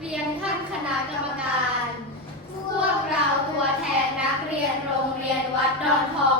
เรียนท่านคณะกรรมการ พวกเราตัวแทนนักเรียนโรงเรียนวัดดอนทอง